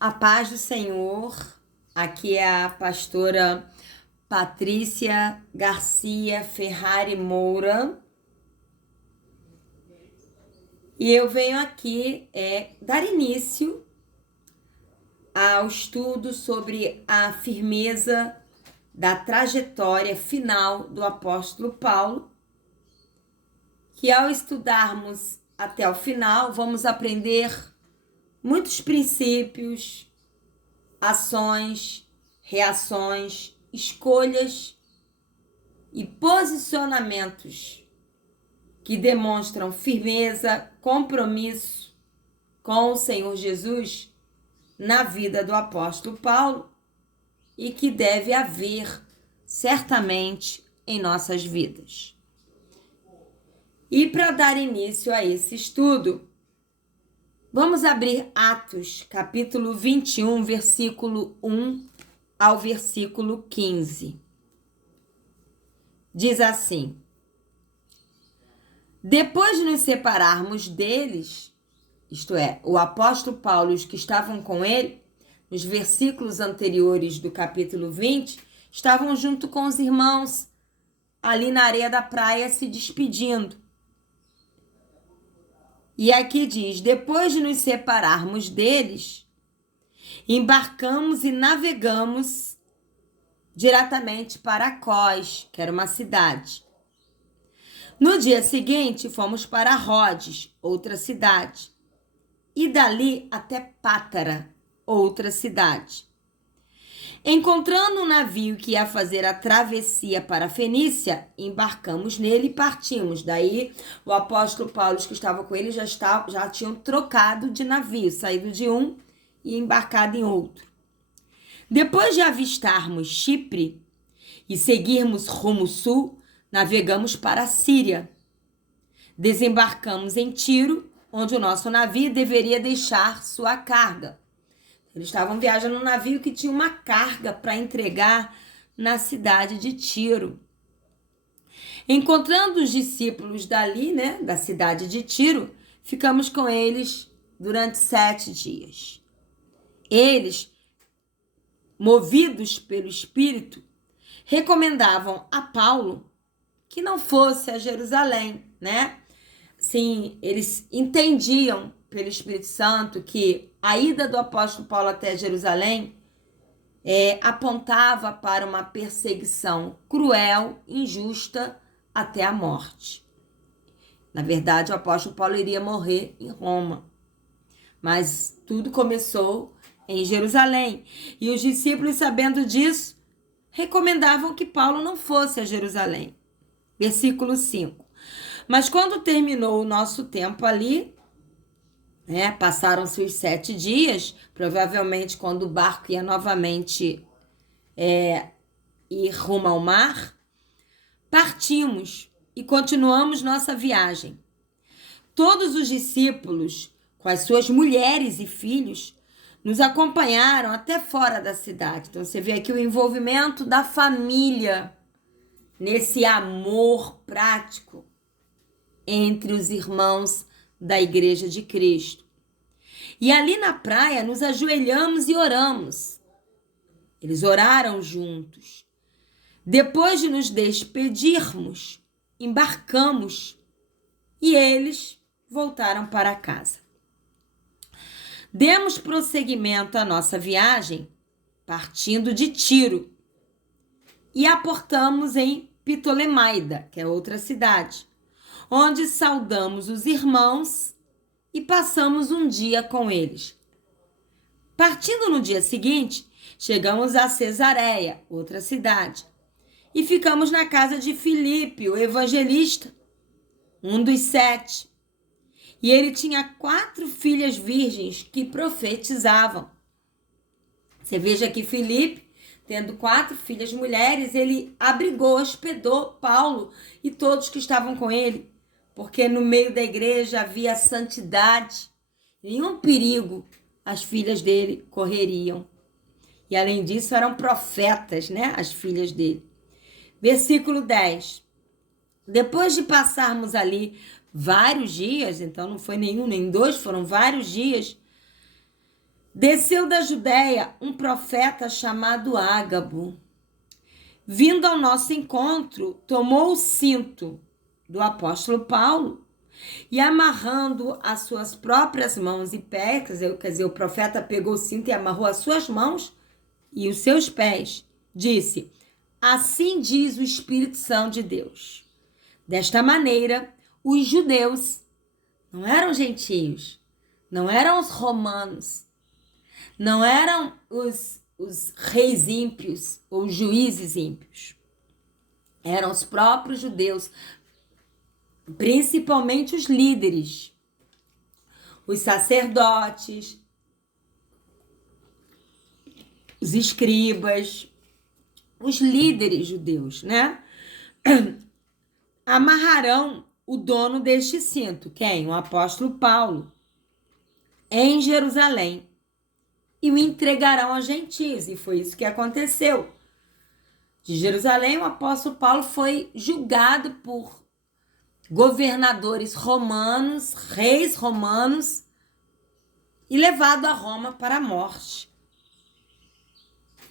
A paz do Senhor, aqui é a pastora Patrícia Garcia Ferrari Moura e eu venho aqui dar início ao estudo sobre a firmeza da trajetória final do apóstolo Paulo, que ao estudarmos até o final vamos aprender muitos princípios, ações, reações, escolhas e posicionamentos que demonstram firmeza, compromisso com o Senhor Jesus na vida do apóstolo Paulo e que deve haver certamente em nossas vidas. E para dar início a esse estudo, vamos abrir Atos, capítulo 21, versículo 1 ao versículo 15. Diz assim: depois de nos separarmos deles, isto é, o apóstolo Paulo e os que estavam com ele, nos versículos anteriores do capítulo 20, estavam junto com os irmãos ali na areia da praia se despedindo. E aqui diz: depois de nos separarmos deles, embarcamos e navegamos diretamente para Cós, que era uma cidade. No dia seguinte, fomos para Rodes, outra cidade, e dali até Pátara, outra cidade. Encontrando um navio que ia fazer a travessia para a Fenícia, embarcamos nele e partimos. Daí, o apóstolo Paulo, os que estavam com ele, já tinham trocado de navio, saído de um e embarcado em outro. Depois de avistarmos Chipre e seguirmos rumo sul, navegamos para a Síria. Desembarcamos em Tiro, onde o nosso navio deveria deixar sua carga. Eles estavam viajando num navio que tinha uma carga para entregar na cidade de Tiro. Encontrando os discípulos dali, da cidade de Tiro, ficamos com eles durante 7 dias. Eles, movidos pelo Espírito, recomendavam a Paulo que não fosse a Jerusalém, Sim, eles entendiam pelo Espírito Santo que a ida do apóstolo Paulo até Jerusalém apontava para uma perseguição cruel, injusta, até a morte. Na verdade, o apóstolo Paulo iria morrer em Roma, mas tudo começou em Jerusalém. E os discípulos, sabendo disso, recomendavam que Paulo não fosse a Jerusalém. Versículo 5. Mas quando terminou o nosso tempo ali, passaram-se os 7 dias, provavelmente quando o barco ia novamente ir rumo ao mar, partimos e continuamos nossa viagem. Todos os discípulos, com as suas mulheres e filhos, nos acompanharam até fora da cidade. Então você vê aqui o envolvimento da família nesse amor prático entre os irmãos da Igreja de Cristo. E ali na praia nos ajoelhamos e oramos. Eles oraram juntos. Depois de nos despedirmos, embarcamos e eles voltaram para casa. Demos prosseguimento à nossa viagem, partindo de Tiro, e aportamos em Ptolemaida, que é outra cidade, onde saudamos os irmãos e passamos um dia com eles. Partindo no dia seguinte, chegamos a Cesareia, outra cidade, e ficamos na casa de Filipe, o evangelista, um dos 7. E ele tinha 4 filhas virgens que profetizavam. Você veja que Filipe, tendo 4 filhas mulheres, ele abrigou, hospedou Paulo e todos que estavam com ele, porque no meio da igreja havia santidade, nenhum perigo as filhas dele correriam. E além disso eram profetas, as filhas dele. Versículo 10. Depois de passarmos ali vários dias, então não foi nenhum nem 2, foram vários dias, Desceu da Judéia um profeta chamado Ágabo. Vindo ao nosso encontro, tomou o cinto do apóstolo Paulo e, amarrando as suas próprias mãos e pés, quer dizer, o profeta pegou o cinto e amarrou as suas mãos e os seus pés, disse: assim diz o Espírito Santo de Deus. Desta maneira, os judeus, não eram gentios, não eram os romanos, não eram os reis ímpios ou juízes ímpios, eram os próprios judeus, principalmente os líderes, os sacerdotes, os escribas, os líderes judeus, né? Amarrarão o dono deste cinto, quem? O apóstolo Paulo, em Jerusalém, e o entregarão aos gentios, e foi isso que aconteceu. De Jerusalém, o apóstolo Paulo foi julgado por governadores romanos, reis romanos, e levado a Roma para a morte.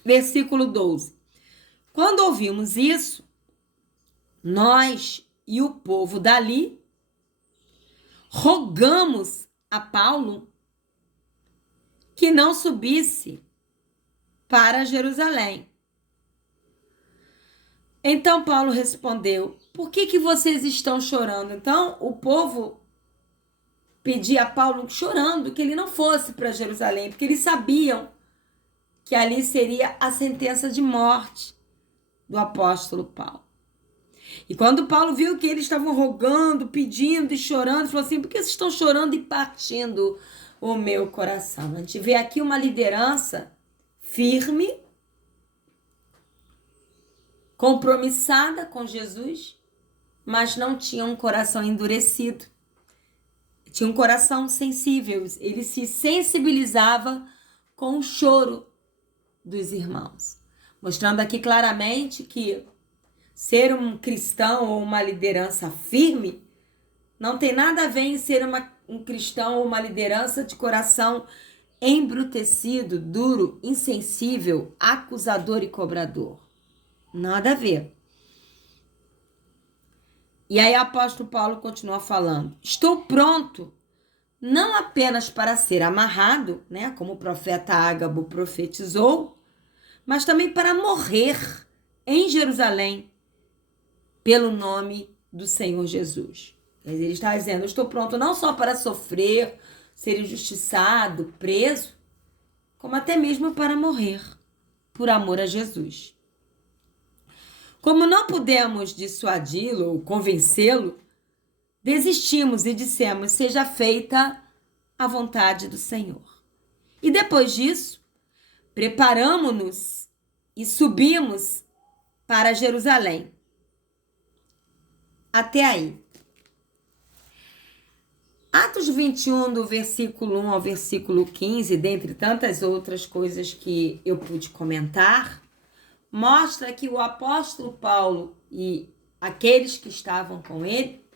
Versículo 12. Quando ouvimos isso, nós e o povo dali rogamos a Paulo que não subisse para Jerusalém. Então Paulo respondeu: por que vocês estão chorando? Então o povo pedia a Paulo chorando que ele não fosse para Jerusalém, porque eles sabiam que ali seria a sentença de morte do apóstolo Paulo. E quando Paulo viu que eles estavam rogando, pedindo e chorando, falou assim: por que vocês estão chorando e partindo o meu coração? A gente vê aqui uma liderança firme, compromissada com Jesus, mas não tinha um coração endurecido. Tinha um coração sensível. Ele se sensibilizava com o choro dos irmãos. Mostrando aqui claramente que ser um cristão ou uma liderança firme não tem nada a ver em ser um cristão ou uma liderança de coração embrutecido, duro, insensível, acusador e cobrador. Nada a ver. E aí o apóstolo Paulo continua falando: estou pronto não apenas para ser amarrado, né, como o profeta Ágabo profetizou, mas também para morrer em Jerusalém pelo nome do Senhor Jesus. Ele está dizendo: eu estou pronto não só para sofrer, ser injustiçado, preso, como até mesmo para morrer por amor a Jesus. Como não pudemos dissuadi-lo ou convencê-lo, desistimos e dissemos: seja feita a vontade do Senhor. E depois disso, preparamo-nos e subimos para Jerusalém. Até aí. Atos 21, do versículo 1 ao versículo 15, dentre tantas outras coisas que eu pude comentar, mostra que o apóstolo Paulo e aqueles que estavam com ele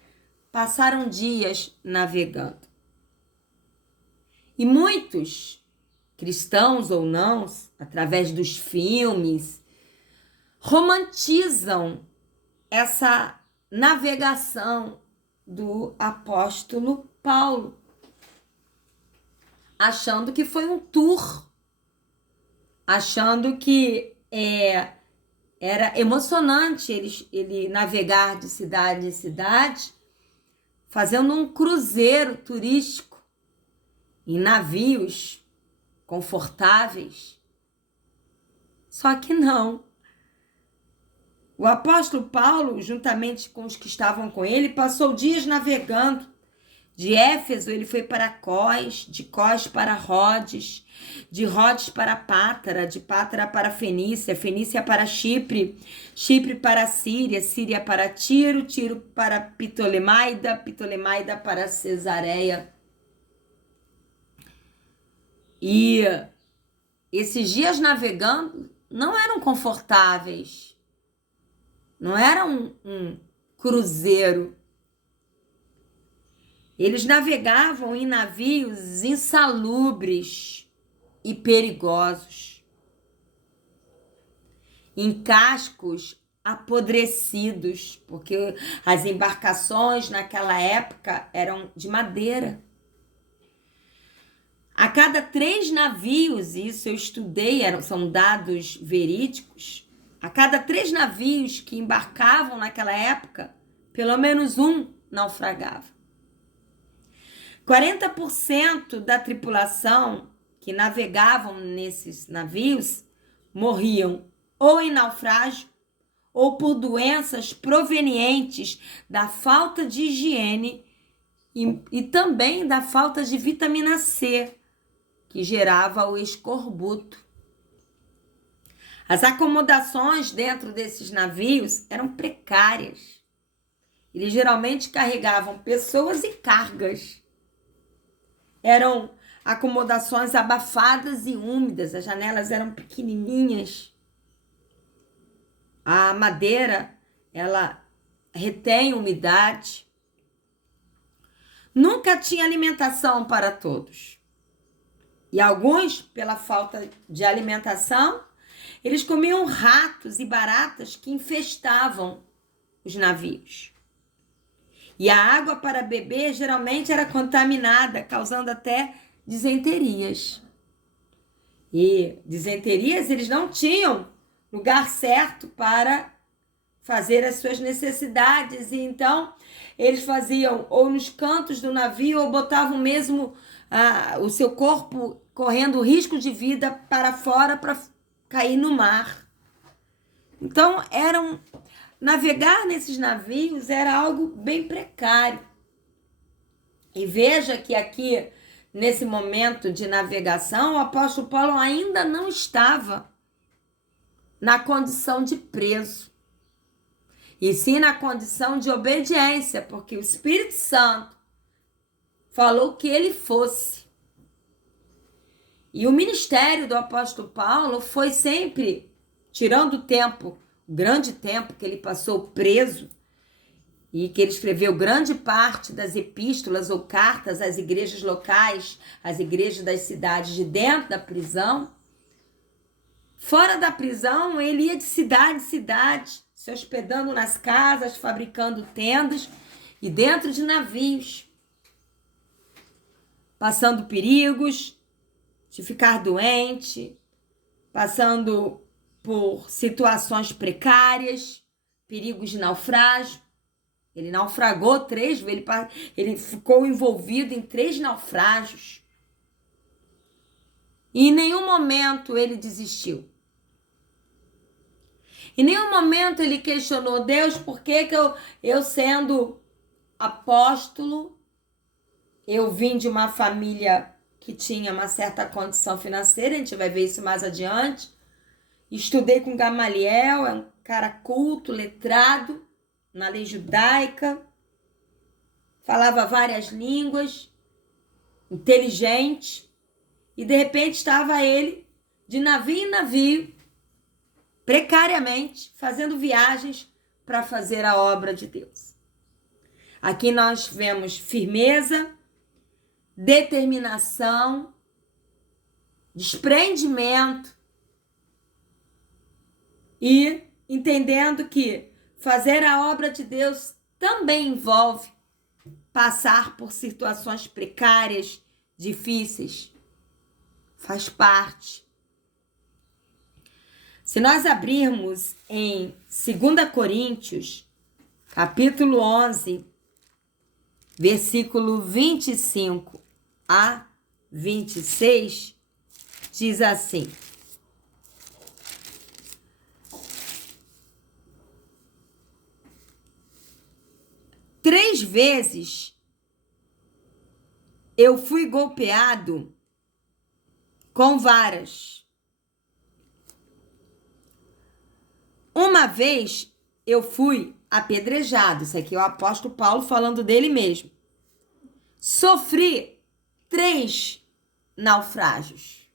passaram dias navegando. E muitos, cristãos ou não, através dos filmes, romantizam essa navegação do apóstolo Paulo, achando que foi um tour, achando que era emocionante ele navegar de cidade em cidade, fazendo um cruzeiro turístico em navios confortáveis. Só que não. O apóstolo Paulo, juntamente com os que estavam com ele, passou dias navegando. De Éfeso ele foi para Cós, de Cós para Rhodes, de Rhodes para Pátara, de Pátara para Fenícia, Fenícia para Chipre, Chipre para Síria, Síria para Tiro, Tiro para Ptolemaida, Ptolemaida para Cesareia. E esses dias navegando não eram confortáveis, não era um cruzeiro. Eles navegavam em navios insalubres, e perigosos, em cascos apodrecidos, porque as embarcações naquela época eram de madeira. A cada 3 navios, isso eu estudei, são dados verídicos, a cada 3 navios que embarcavam naquela época, pelo menos um naufragava. 40% da tripulação que navegavam nesses navios morriam ou em naufrágio ou por doenças provenientes da falta de higiene e também da falta de vitamina C, que gerava o escorbuto. As acomodações dentro desses navios eram precárias. Eles geralmente carregavam pessoas e cargas. Eram acomodações abafadas e úmidas, as janelas eram pequenininhas. A madeira, ela retém umidade. Nunca tinha alimentação para todos. E alguns, pela falta de alimentação, eles comiam ratos e baratas que infestavam os navios. E a água para beber geralmente era contaminada, causando até disenterias. E disenterias, eles não tinham lugar certo para fazer as suas necessidades. E então, eles faziam ou nos cantos do navio ou botavam mesmo o seu corpo correndo risco de vida para fora para cair no mar. Então, navegar nesses navios era algo bem precário. E veja que aqui, nesse momento de navegação, o apóstolo Paulo ainda não estava na condição de preso, e sim na condição de obediência, porque o Espírito Santo falou que ele fosse. E o ministério do apóstolo Paulo foi sempre, tirando o tempo, o grande tempo que ele passou preso, e que ele escreveu grande parte das epístolas ou cartas às igrejas locais, às igrejas das cidades de dentro da prisão. Fora da prisão, ele ia de cidade em cidade, se hospedando nas casas, fabricando tendas e dentro de navios, passando perigos de ficar doente, passando por situações precárias, perigos de naufrágio. Ele naufragou 3 vezes, ele ficou envolvido em 3 naufrágios. E em nenhum momento ele desistiu. Em nenhum momento ele questionou: Deus, por que eu sendo apóstolo, eu vim de uma família que tinha uma certa condição financeira, a gente vai ver isso mais adiante. Estudei com Gamaliel, é um cara culto, letrado na lei judaica, falava várias línguas, inteligente, e de repente estava ele de navio em navio, precariamente, fazendo viagens para fazer a obra de Deus. Aqui nós vemos firmeza, determinação, desprendimento e entendendo que fazer a obra de Deus também envolve passar por situações precárias, difíceis. Faz parte. Se nós abrirmos em 2 Coríntios, capítulo 11, versículo 25 a 26, diz assim: Três vezes eu fui golpeado com varas. Uma vez eu fui apedrejado. Isso aqui é o apóstolo Paulo falando dele mesmo. Sofri 3 naufrágios.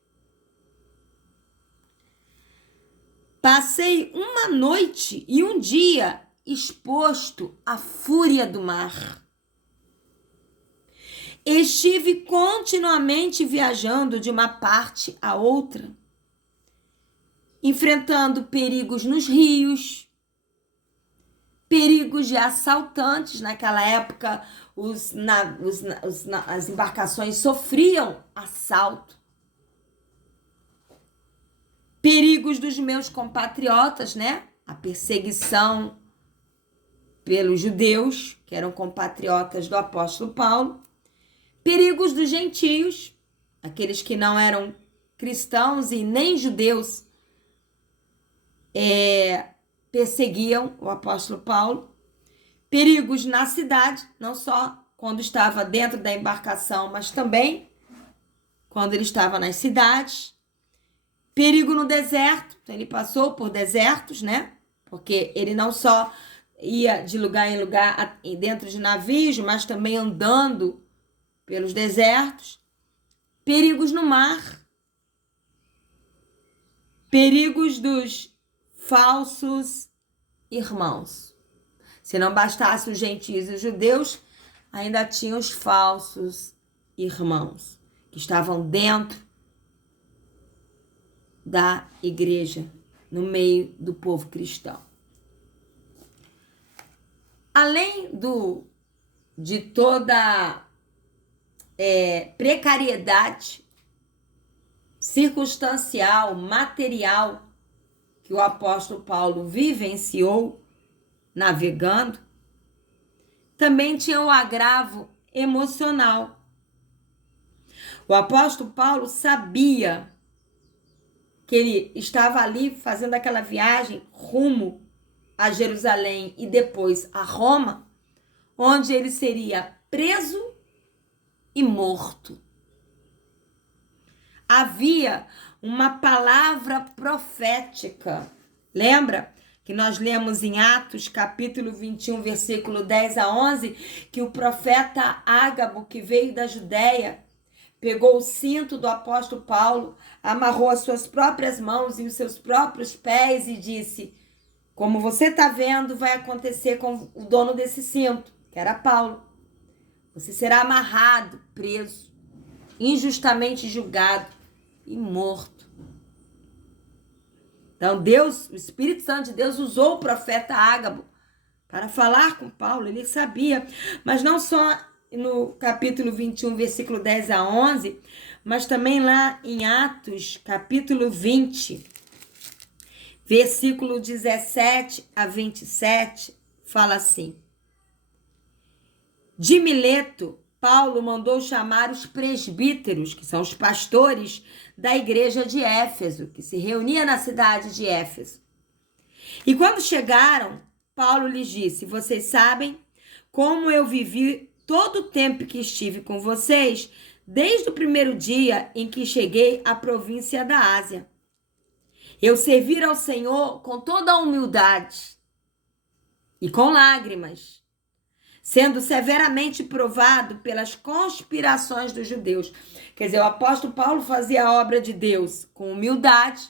Passei uma noite e um dia exposto à fúria do mar. estive continuamente viajando de uma parte a outra, enfrentando perigos nos rios, perigos de assaltantes. Naquela época, as embarcações sofriam assalto. Perigos dos meus compatriotas, né? A perseguição pelos judeus, que eram compatriotas do apóstolo Paulo. Perigos dos gentios, aqueles que não eram cristãos e nem judeus, perseguiam o apóstolo Paulo. Perigos na cidade, não só quando estava dentro da embarcação, mas também quando ele estava nas cidades. Perigo no deserto, então ele passou por desertos, né? Porque ele não só ia de lugar em lugar dentro de navios, mas também andando pelos desertos. Perigos no mar. Perigos dos falsos irmãos. Se não bastasse os gentios e os judeus, ainda tinha os falsos irmãos, que estavam dentro da igreja, no meio do povo cristão. Além de toda precariedade circunstancial, material, que o apóstolo Paulo vivenciou navegando, também tinha o agravo emocional. O apóstolo Paulo sabia que ele estava ali fazendo aquela viagem rumo a Jerusalém e depois a Roma, onde ele seria preso e morto. Havia uma palavra profética. Lembra que nós lemos em Atos, capítulo 21, versículo 10 a 11, que o profeta Ágabo, que veio da Judéia, pegou o cinto do apóstolo Paulo, amarrou as suas próprias mãos e os seus próprios pés e disse: como você está vendo, vai acontecer com o dono desse cinto, que era Paulo. Você será amarrado, preso, injustamente julgado e morto. Então Deus, o Espírito Santo de Deus, usou o profeta Ágabo para falar com Paulo. Ele sabia, mas não só no capítulo 21, versículo 10 a 11, mas também lá em Atos, capítulo 20, versículo 17 a 27, fala assim: de Mileto, Paulo mandou chamar os presbíteros, que são os pastores da igreja de Éfeso, que se reunia na cidade de Éfeso. E quando chegaram, Paulo lhes disse: vocês sabem como eu vivi todo o tempo que estive com vocês, desde o primeiro dia em que cheguei à província da Ásia. Eu servi ao Senhor com toda a humildade e com lágrimas, sendo severamente provado pelas conspirações dos judeus. Quer dizer, o apóstolo Paulo fazia a obra de Deus com humildade,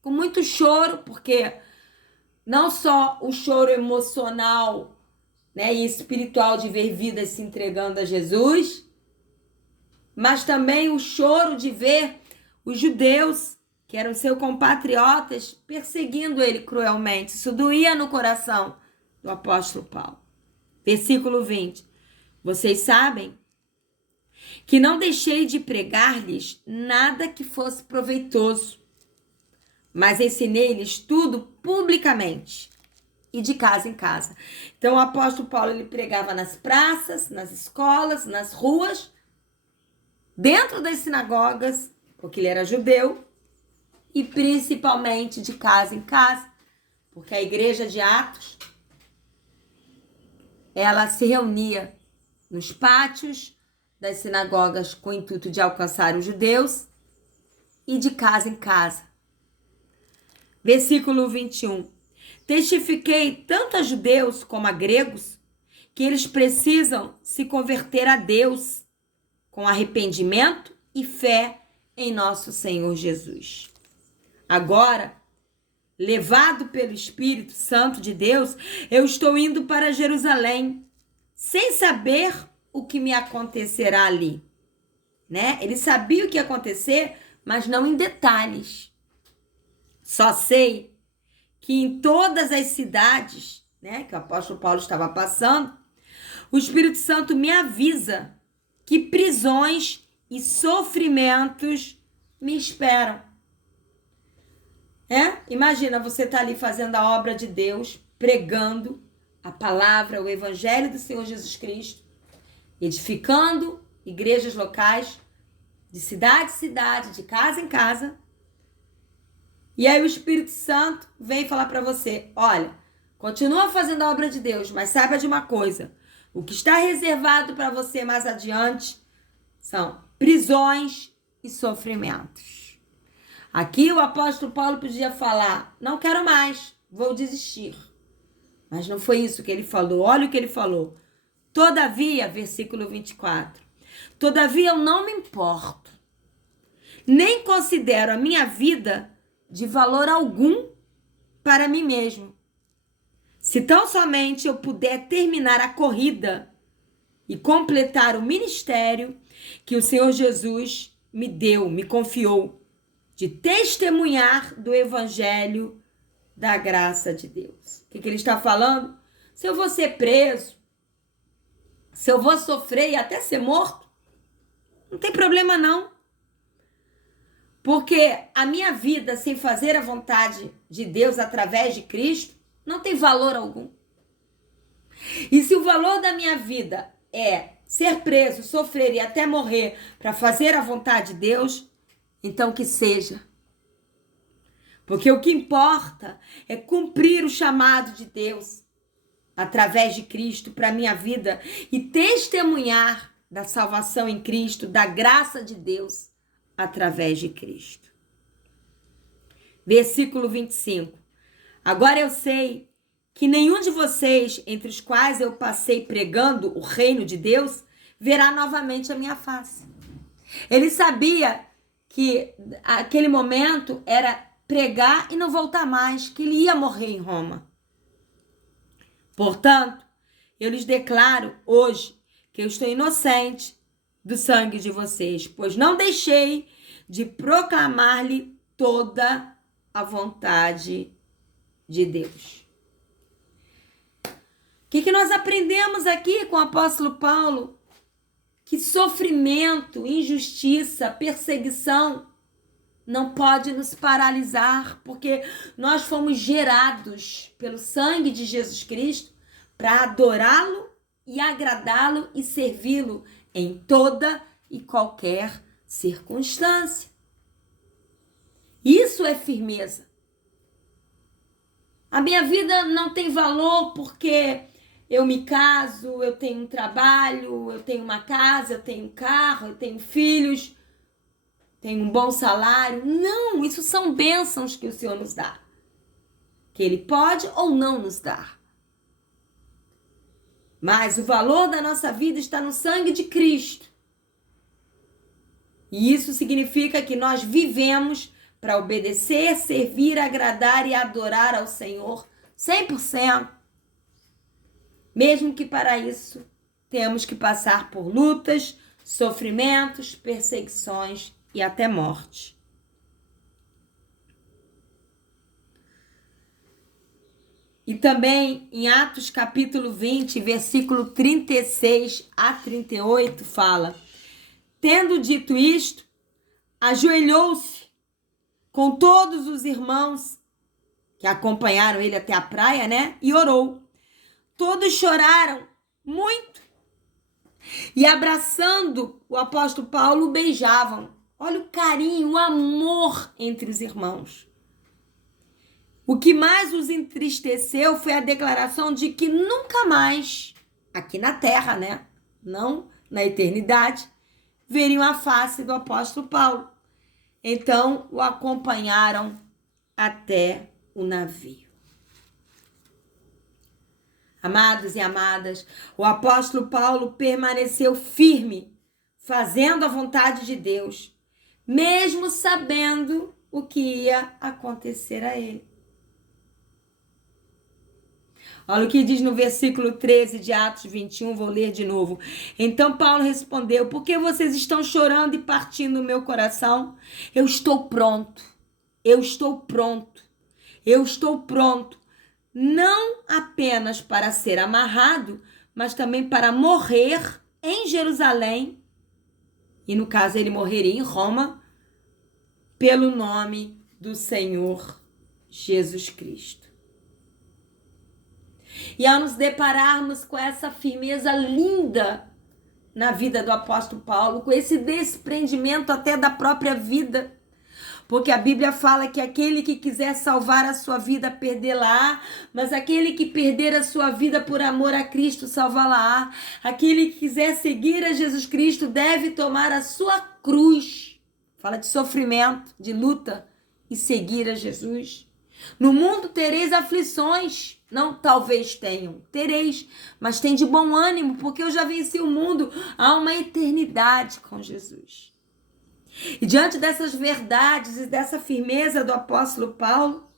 com muito choro, porque não só o choro emocional, né, e espiritual de ver vidas se entregando a Jesus, mas também o choro de ver os judeus, que eram seus compatriotas, perseguindo ele cruelmente. Isso doía no coração do apóstolo Paulo. Versículo 20. Vocês sabem que não deixei de pregar-lhes nada que fosse proveitoso, mas ensinei-lhes tudo publicamente e de casa em casa. Então o apóstolo Paulo, ele pregava nas praças, nas escolas, nas ruas, dentro das sinagogas, porque ele era judeu, e principalmente de casa em casa, porque a igreja de Atos, ela se reunia nos pátios das sinagogas com o intuito de alcançar os judeus e de casa em casa. Versículo 21. Testifiquei tanto a judeus como a gregos que eles precisam se converter a Deus com arrependimento e fé em nosso Senhor Jesus. Agora, levado pelo Espírito Santo de Deus, eu estou indo para Jerusalém, sem saber o que me acontecerá ali, né? Ele sabia o que ia acontecer, mas não em detalhes. Só sei que em todas as cidades, né, que o apóstolo Paulo estava passando, o Espírito Santo me avisa que prisões e sofrimentos me esperam. Imagina, você tá ali fazendo a obra de Deus, pregando a palavra, o evangelho do Senhor Jesus Cristo, edificando igrejas locais, de cidade em cidade, de casa em casa. E aí o Espírito Santo vem falar para você, olha, continua fazendo a obra de Deus, mas saiba de uma coisa, o que está reservado para você mais adiante são prisões e sofrimentos. Aqui o apóstolo Paulo podia falar, não quero mais, vou desistir. Mas não foi isso que ele falou. Olha o que ele falou. Todavia, versículo 24, todavia eu não me importo, nem considero a minha vida de valor algum para mim mesmo. Se tão somente eu puder terminar a corrida e completar o ministério que o Senhor Jesus me deu, me confiou, de testemunhar do evangelho da graça de Deus. O que ele está falando? Se eu vou ser preso, se eu vou sofrer e até ser morto, não tem problema não. Porque a minha vida sem fazer a vontade de Deus através de Cristo não tem valor algum. E se o valor da minha vida é ser preso, sofrer e até morrer para fazer a vontade de Deus, então que seja. Porque o que importa é cumprir o chamado de Deus através de Cristo para a minha vida e testemunhar da salvação em Cristo, da graça de Deus através de Cristo. Versículo 25. Agora eu sei que nenhum de vocês, entre os quais eu passei pregando o reino de Deus, verá novamente a minha face. Ele sabia que aquele momento era pregar e não voltar mais, que ele ia morrer em Roma. Portanto, eu lhes declaro hoje que eu estou inocente do sangue de vocês, pois não deixei de proclamar-lhe toda a vontade de Deus. O que nós aprendemos aqui com o apóstolo Paulo? Que sofrimento, injustiça, perseguição não pode nos paralisar, porque nós fomos gerados pelo sangue de Jesus Cristo para adorá-lo e agradá-lo e servi-lo em toda e qualquer circunstância. Isso é firmeza. A minha vida não tem valor porque eu me caso, eu tenho um trabalho, eu tenho uma casa, eu tenho um carro, eu tenho filhos, tenho um bom salário. Não, isso são bênçãos que o Senhor nos dá, que Ele pode ou não nos dar. Mas o valor da nossa vida está no sangue de Cristo. E isso significa que nós vivemos para obedecer, servir, agradar e adorar ao Senhor 100%. Mesmo que para isso temos que passar por lutas, sofrimentos, perseguições e até morte. E também em Atos capítulo 20, versículo 36 a 38, fala: tendo dito isto, ajoelhou-se com todos os irmãos que acompanharam ele até a praia, né? E orou. Todos choraram muito e, abraçando o apóstolo Paulo, o beijavam. Olha o carinho, o amor entre os irmãos. O que mais os entristeceu foi a declaração de que nunca mais, aqui na terra, né? Não na eternidade, veriam a face do apóstolo Paulo. Então, o acompanharam até o navio. Amados e amadas, o apóstolo Paulo permaneceu firme, fazendo a vontade de Deus, mesmo sabendo o que ia acontecer a ele. Olha o que diz no versículo 13 de Atos 21, vou ler de novo. Então Paulo respondeu: por que vocês estão chorando e partindo o meu coração? Eu estou pronto, eu estou pronto, eu estou pronto, não apenas para ser amarrado, mas também para morrer em Jerusalém, e no caso ele morreria em Roma, pelo nome do Senhor Jesus Cristo. E ao nos depararmos com essa firmeza linda na vida do apóstolo Paulo, com esse desprendimento até da própria vida, porque a Bíblia fala que aquele que quiser salvar a sua vida, perdê-la-á, mas aquele que perder a sua vida por amor a Cristo, salvá-la-á. Aquele que quiser seguir a Jesus Cristo deve tomar a sua cruz. Fala de sofrimento, de luta, e seguir a Jesus. No mundo tereis aflições. Não, talvez tenham, tereis, mas tem de bom ânimo, porque eu já venci o mundo. Há uma eternidade com Jesus. E diante dessas verdades e dessa firmeza do apóstolo Paulo,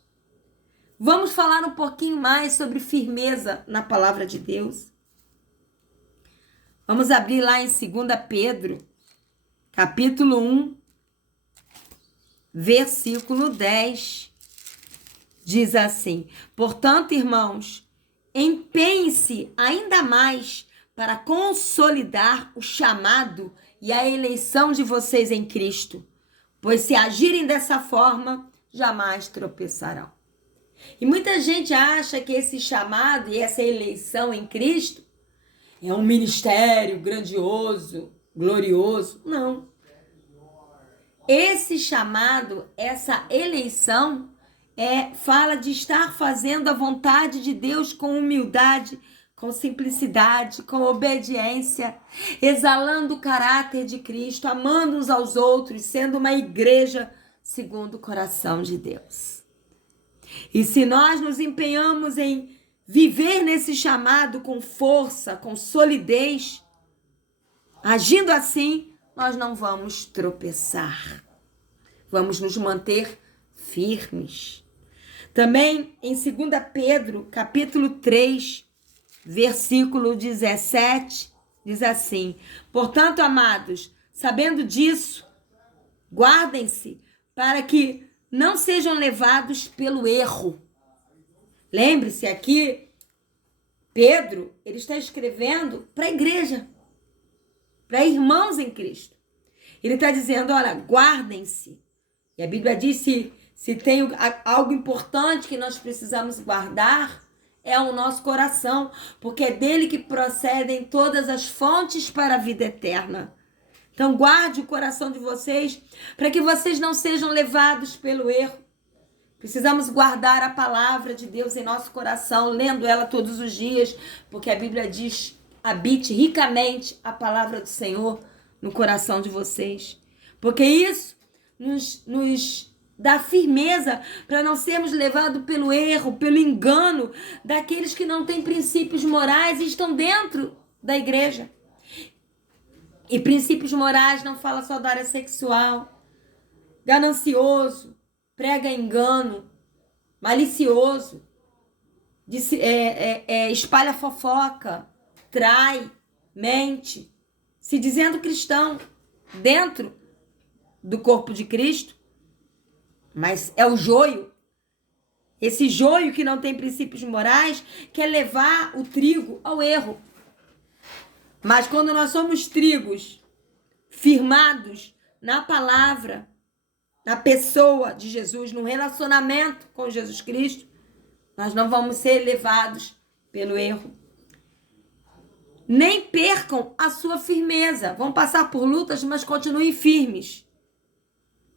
vamos falar um pouquinho mais sobre firmeza na palavra de Deus. Vamos abrir lá em 2 Pedro, capítulo 1, versículo 10. Diz assim: portanto, irmãos, empenhem-se ainda mais para consolidar o chamado e a eleição de vocês em Cristo, pois se agirem dessa forma, jamais tropeçarão. E muita gente acha que esse chamado e essa eleição em Cristo é um ministério grandioso, glorioso. Não. Esse chamado, essa eleição, fala de estar fazendo a vontade de Deus com humildade, com simplicidade, com obediência, exalando o caráter de Cristo, amando uns aos outros, sendo uma igreja segundo o coração de Deus. E se nós nos empenhamos em viver nesse chamado com força, com solidez, agindo assim, nós não vamos tropeçar. Vamos nos manter firmes. Também em 2 Pedro, capítulo 3, versículo 17, diz assim: portanto, amados, sabendo disso, guardem-se para que não sejam levados pelo erro. Lembre-se aqui, Pedro, ele está escrevendo para a igreja, para irmãos em Cristo. Ele está dizendo, olha, guardem-se. E a Bíblia diz, se tem algo importante que nós precisamos guardar, é o nosso coração, porque é dele que procedem todas as fontes para a vida eterna. Então guarde o coração de vocês, para que vocês não sejam levados pelo erro. Precisamos guardar a palavra de Deus em nosso coração, lendo ela todos os dias, porque a Bíblia diz, habite ricamente a palavra do Senhor no coração de vocês. Porque isso nos dá firmeza para não sermos levados pelo erro, pelo engano daqueles que não têm princípios morais e estão dentro da igreja. E princípios morais não fala só da área sexual. Ganancioso, prega engano, malicioso, espalha fofoca, trai, mente, se dizendo cristão dentro do corpo de Cristo, mas é o joio. Esse joio que não tem princípios morais quer levar o trigo ao erro. Mas quando nós somos trigos firmados na palavra, na pessoa de Jesus, no relacionamento com Jesus Cristo, nós não vamos ser levados pelo erro. Nem percam a sua firmeza. Vão passar por lutas, mas continuem firmes.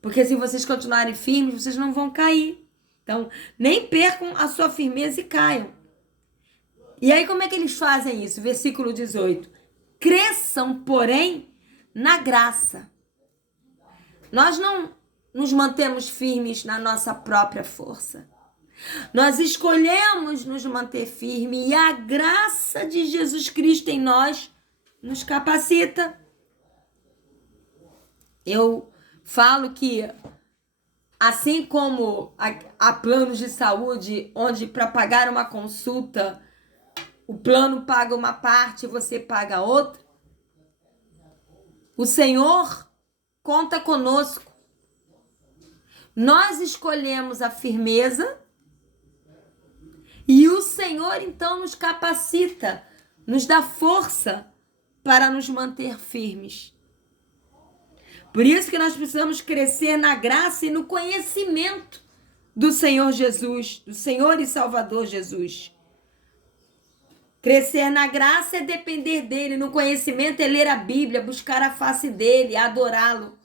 Porque se vocês continuarem firmes, vocês não vão cair. Então, nem percam a sua firmeza e caiam. E aí, como é que eles fazem isso? Versículo 18. Cresçam, porém, na graça. Nós não nos mantemos firmes na nossa própria força. Nós escolhemos nos manter firmes e a graça de Jesus Cristo em nós nos capacita. Eu falo que, assim como há planos de saúde, onde para pagar uma consulta o plano paga uma parte e você paga outra. O Senhor conta conosco. Nós escolhemos a firmeza e o Senhor então nos capacita, nos dá força para nos manter firmes. Por isso que nós precisamos crescer na graça e no conhecimento do Senhor Jesus, do Senhor e Salvador Jesus. Crescer na graça é depender dele, no conhecimento é ler a Bíblia, buscar a face dele, adorá-lo.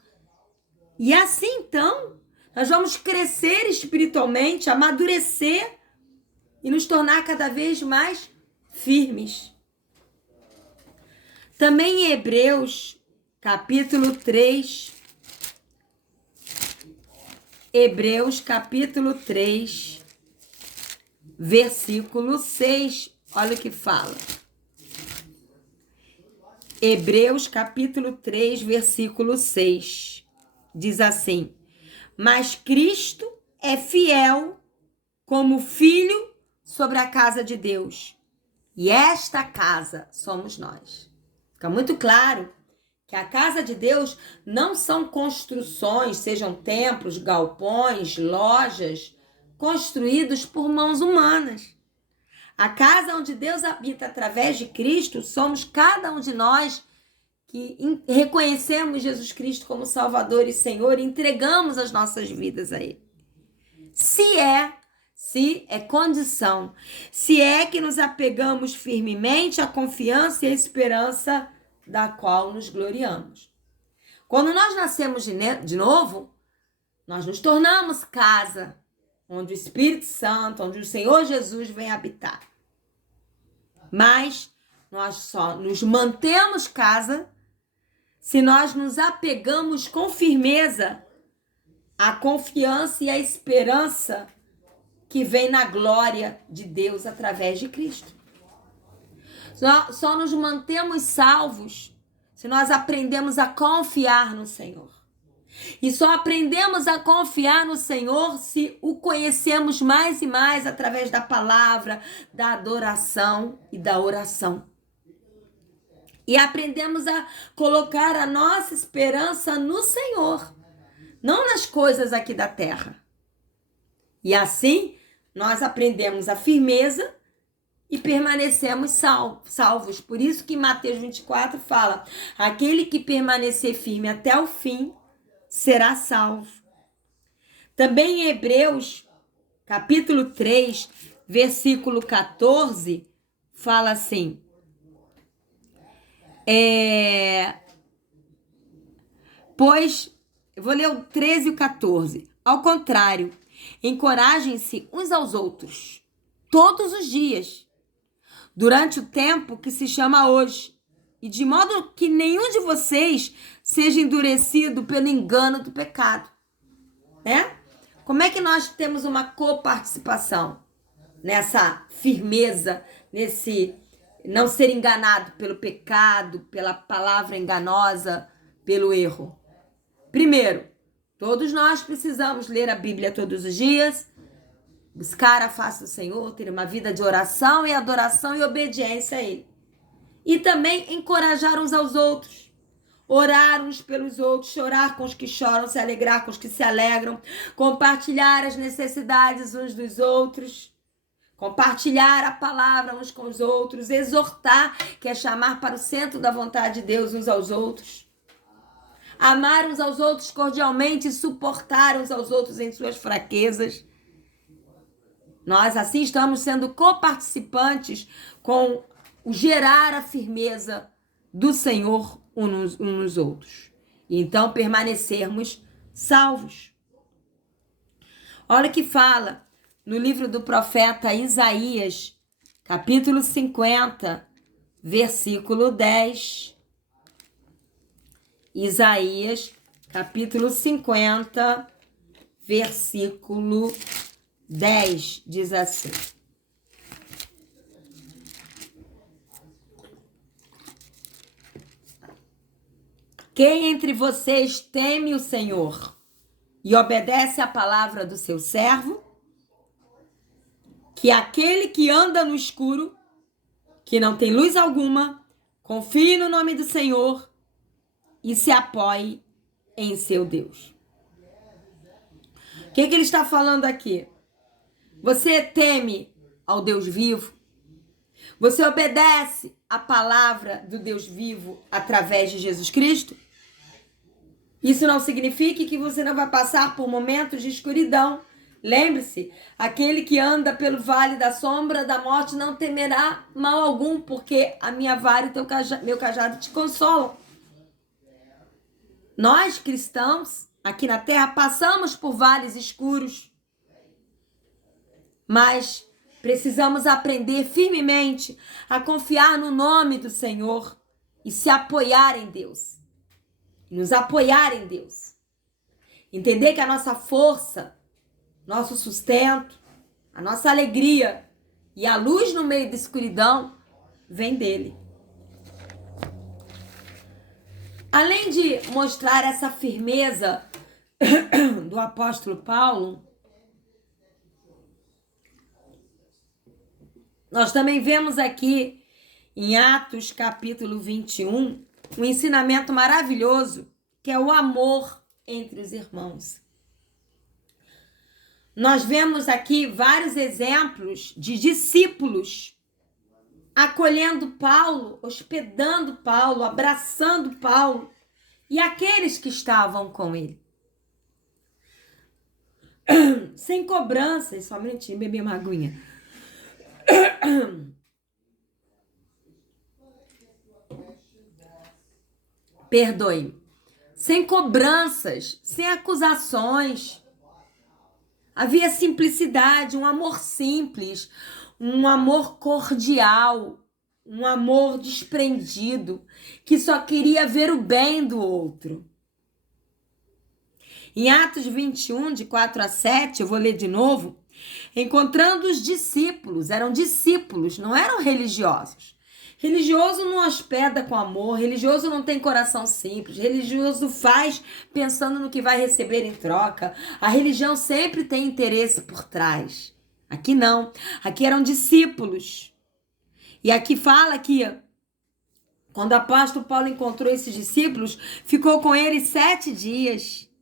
E assim então, nós vamos crescer espiritualmente, amadurecer e nos tornar cada vez mais firmes. Também em Hebreus, capítulo 3, versículo 6, olha o que fala. Hebreus, capítulo 3, versículo 6, diz assim: mas Cristo é fiel como filho sobre a casa de Deus, e esta casa somos nós. Fica muito claro que a casa de Deus não são construções, sejam templos, galpões, lojas, construídos por mãos humanas. A casa onde Deus habita através de Cristo somos cada um de nós que reconhecemos Jesus Cristo como Salvador e Senhor e entregamos as nossas vidas a Ele. Se é condição, se é que nos apegamos firmemente à confiança e à esperança da qual nos gloriamos. Quando nós nascemos de novo, nós nos tornamos casa, onde o Espírito Santo, onde o Senhor Jesus vem habitar. Mas nós só nos mantemos casa se nós nos apegamos com firmeza à confiança e à esperança que vem na glória de Deus através de Cristo. Só nos mantemos salvos se nós aprendemos a confiar no Senhor. E só aprendemos a confiar no Senhor se o conhecemos mais e mais através da palavra, da adoração e da oração. E aprendemos a colocar a nossa esperança no Senhor, não nas coisas aqui da terra. E assim, nós aprendemos a firmeza e permanecemos salvos. Por isso que Mateus 24 fala: aquele que permanecer firme até o fim será salvo. Também em Hebreus, capítulo 3, versículo 14, fala assim: pois, eu vou ler o 13 e o 14. Ao contrário, encorajem-se uns aos outros, todos os dias, durante o tempo que se chama hoje, e de modo que nenhum de vocês seja endurecido pelo engano do pecado. Né? Como é que nós temos uma coparticipação nessa firmeza, nesse não ser enganado pelo pecado, pela palavra enganosa, pelo erro? Primeiro, todos nós precisamos ler a Bíblia todos os dias, buscar a face do Senhor, ter uma vida de oração e adoração e obediência a Ele. E também encorajar uns aos outros, orar uns pelos outros, chorar com os que choram, se alegrar com os que se alegram, compartilhar as necessidades uns dos outros, compartilhar a palavra uns com os outros, exortar, que é chamar para o centro da vontade de Deus uns aos outros, amar uns aos outros cordialmente e suportar uns aos outros em suas fraquezas. Nós assim estamos sendo coparticipantes com o gerar a firmeza do Senhor uns nos outros. E então permanecermos salvos. Olha o que fala no livro do profeta Isaías, capítulo 50, versículo 10. Isaías, capítulo 50, versículo 10, diz assim: quem entre vocês teme o Senhor e obedece à palavra do seu servo? Que aquele que anda no escuro que não tem luz alguma, confie no nome do Senhor e se apoie em seu Deus. O que ele está falando aqui? Você teme ao Deus vivo? Você obedece a palavra do Deus vivo através de Jesus Cristo? Isso não significa que você não vai passar por momentos de escuridão. Lembre-se, aquele que anda pelo vale da sombra da morte não temerá mal algum, porque a minha vara e meu cajado te consolam. Nós, cristãos, aqui na terra, passamos por vales escuros, mas precisamos aprender firmemente a confiar no nome do Senhor e se apoiar em Deus. Nos apoiar em Deus. Entender que a nossa força, nosso sustento, a nossa alegria e a luz no meio da escuridão vem dele. Além de mostrar essa firmeza do apóstolo Paulo, nós também vemos aqui em Atos capítulo 21 um ensinamento maravilhoso, que é o amor entre os irmãos. Nós vemos aqui vários exemplos de discípulos acolhendo Paulo, hospedando Paulo, abraçando Paulo e aqueles que estavam com ele. Sem cobranças, só um minutinho, beber uma aguinha. Perdoe. Sem cobranças, sem acusações. Havia simplicidade, um amor simples, um amor cordial, um amor desprendido, que só queria ver o bem do outro. Em Atos 21, de 4 a 7, eu vou ler de novo. Encontrando os discípulos, eram discípulos, não eram religiosos. Religioso não hospeda com amor, religioso não tem coração simples, religioso faz pensando no que vai receber em troca. A religião sempre tem interesse por trás. Aqui não, aqui eram discípulos. E aqui fala que quando o apóstolo Paulo encontrou esses discípulos, ficou com eles 7 dias.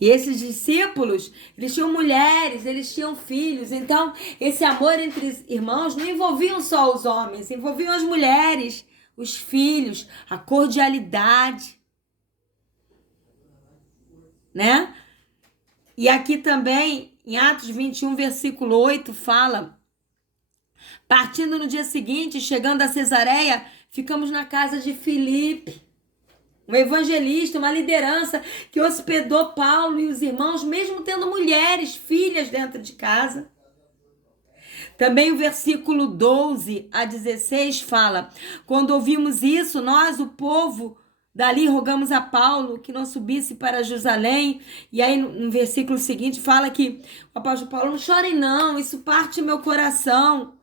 E esses discípulos, eles tinham mulheres, eles tinham filhos. Então, esse amor entre os irmãos não envolviam só os homens, envolviam as mulheres, os filhos, a cordialidade. Né? E aqui também, em Atos 21, versículo 8, fala: partindo no dia seguinte, chegando a Cesareia, ficamos na casa de Filipe, um evangelista, uma liderança que hospedou Paulo e os irmãos, mesmo tendo mulheres, filhas dentro de casa. Também o versículo 12 a 16 fala: quando ouvimos isso, nós, o povo dali, rogamos a Paulo que não subisse para Jerusalém. E aí no versículo seguinte fala que o apóstolo Paulo: não chorem não, isso parte do meu coração.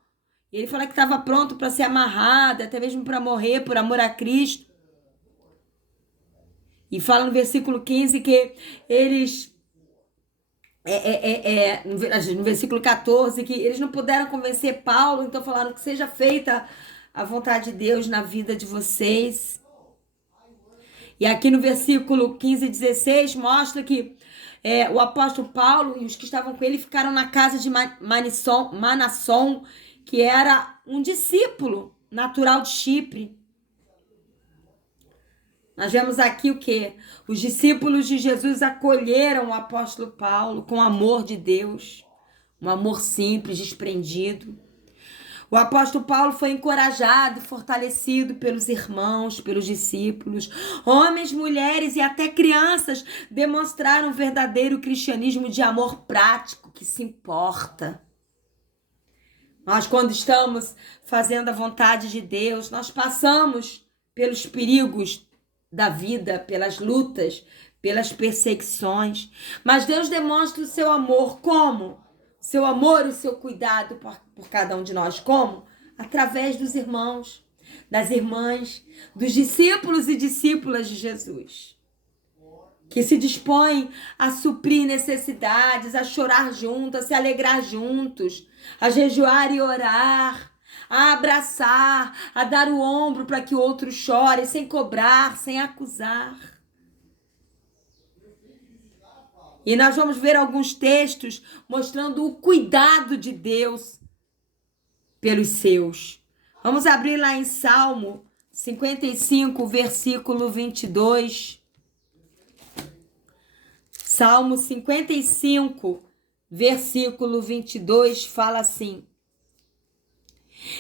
E ele fala que estava pronto para ser amarrado, até mesmo para morrer por amor a Cristo. E fala no versículo 15 que eles, no versículo 14, que eles não puderam convencer Paulo, então falaram que seja feita a vontade de Deus na vida de vocês. E aqui no versículo 15 e 16 mostra que o apóstolo Paulo e os que estavam com ele ficaram na casa de Manasson, que era um discípulo natural de Chipre. Nós vemos aqui o quê? Os discípulos de Jesus acolheram o apóstolo Paulo com amor de Deus, um amor simples, desprendido. O apóstolo Paulo foi encorajado e fortalecido pelos irmãos, pelos discípulos. Homens, mulheres e até crianças demonstraram um verdadeiro cristianismo de amor prático que se importa. Nós, quando estamos fazendo a vontade de Deus, nós passamos pelos perigos da vida, pelas lutas, pelas perseguições. Mas Deus demonstra o seu amor como? Seu amor e o seu cuidado por cada um de nós. Como? Através dos irmãos, das irmãs, dos discípulos e discípulas de Jesus, que se dispõem a suprir necessidades, a chorar juntos, a se alegrar juntos, a jejuar e orar, a abraçar, a dar o ombro para que o outro chore, sem cobrar, sem acusar. E nós vamos ver alguns textos mostrando o cuidado de Deus pelos seus. Vamos abrir lá em Salmo 55, versículo 22. Salmo 55, versículo 22 fala assim: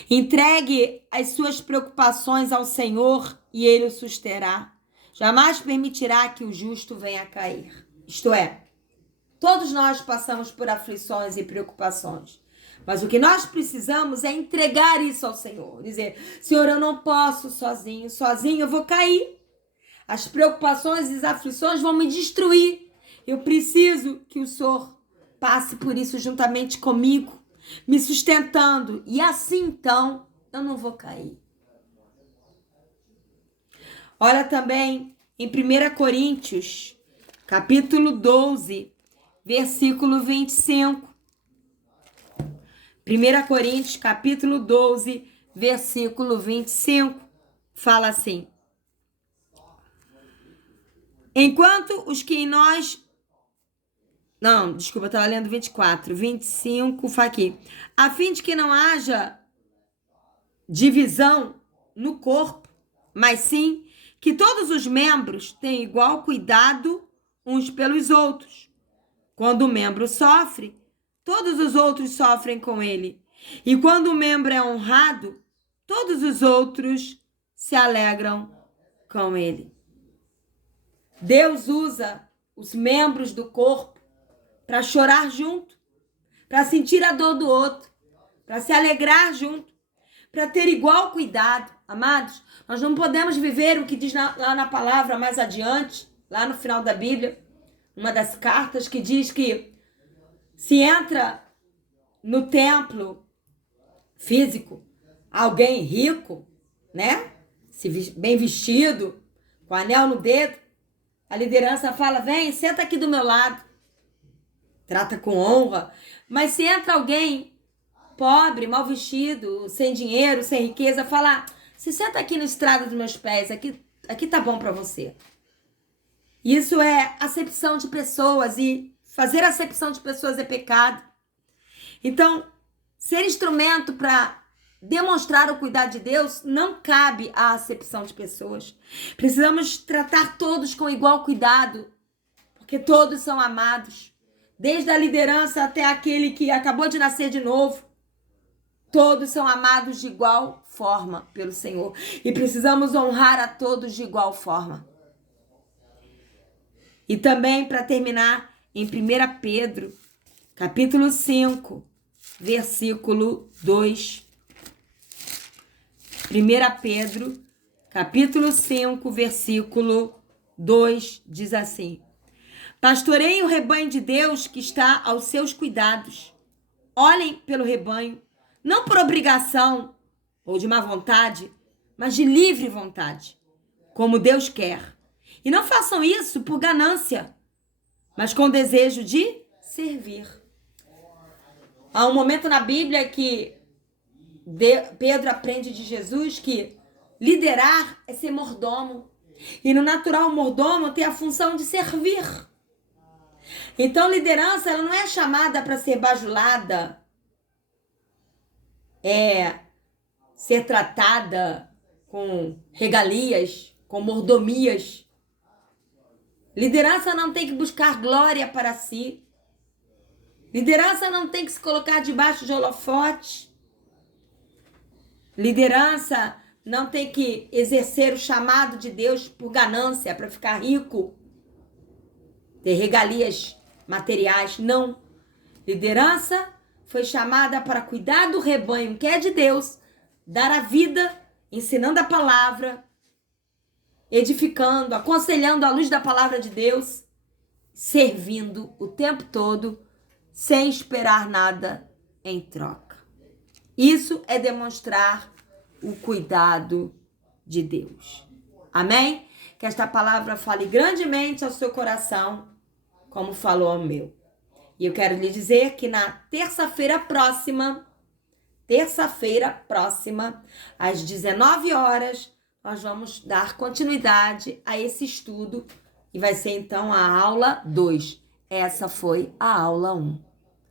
entregue as suas preocupações ao Senhor e Ele o susterá. Jamais permitirá que o justo venha a cair. Isto é, todos nós passamos por aflições e preocupações. Mas o que nós precisamos é entregar isso ao Senhor. Dizer, Senhor, eu não posso sozinho eu vou cair. As preocupações e as aflições vão me destruir. Eu preciso que o Senhor passe por isso juntamente comigo, me sustentando. E assim, então, eu não vou cair. Olha também em 1 Coríntios, capítulo 12, versículo 25. 1 Coríntios, capítulo 12, versículo 25, fala assim: enquanto os que em nós... Não, desculpa, eu estava lendo 24. 25, fala aqui. A fim de que não haja divisão no corpo, mas sim que todos os membros tenham igual cuidado uns pelos outros. Quando o membro sofre, todos os outros sofrem com ele. E quando o membro é honrado, todos os outros se alegram com ele. Deus usa os membros do corpo para chorar junto, para sentir a dor do outro, para se alegrar junto, para ter igual cuidado. Amados, nós não podemos viver o que diz lá na palavra mais adiante, lá no final da Bíblia, uma das cartas que diz que se entra no templo físico alguém rico, né? Bem vestido, com anel no dedo, a liderança fala, vem, senta aqui do meu lado. Trata com honra. Mas se entra alguém pobre, mal vestido, sem dinheiro, sem riqueza, fala, se senta aqui no estrado dos meus pés, aqui tá bom para você. Isso é acepção de pessoas e fazer acepção de pessoas é pecado. Então, ser instrumento para demonstrar o cuidado de Deus não cabe à acepção de pessoas. Precisamos tratar todos com igual cuidado, porque todos são amados. Desde a liderança até aquele que acabou de nascer de novo. Todos são amados de igual forma pelo Senhor. E precisamos honrar a todos de igual forma. E também, para terminar, em 1 Pedro, capítulo 5, versículo 2. 1 Pedro, capítulo 5, versículo 2, diz assim: pastoreiem o rebanho de Deus que está aos seus cuidados. Olhem pelo rebanho, não por obrigação ou de má vontade, mas de livre vontade, como Deus quer. E não façam isso por ganância, mas com desejo de servir. Há um momento na Bíblia que Pedro aprende de Jesus que liderar é ser mordomo. E no natural, o mordomo tem a função de servir. Então, liderança ela não é chamada para ser bajulada, ser tratada com regalias, com mordomias. Liderança não tem que buscar glória para si. Liderança não tem que se colocar debaixo de holofote. Liderança não tem que exercer o chamado de Deus por ganância, para ficar rico, ter regalias materiais. Não. Liderança foi chamada para cuidar do rebanho que é de Deus, dar a vida, ensinando a palavra, edificando, aconselhando à luz da palavra de Deus, servindo o tempo todo, sem esperar nada em troca. Isso é demonstrar o cuidado de Deus. Amém? Que esta palavra fale grandemente ao seu coração, como falou ao meu. E eu quero lhe dizer que na terça-feira próxima terça-feira próxima, às 19 horas, nós vamos dar continuidade a esse estudo e vai ser então a aula 2. Essa foi a aula 1.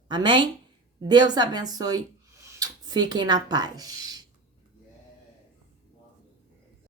Amém? Deus abençoe. Fiquem na paz.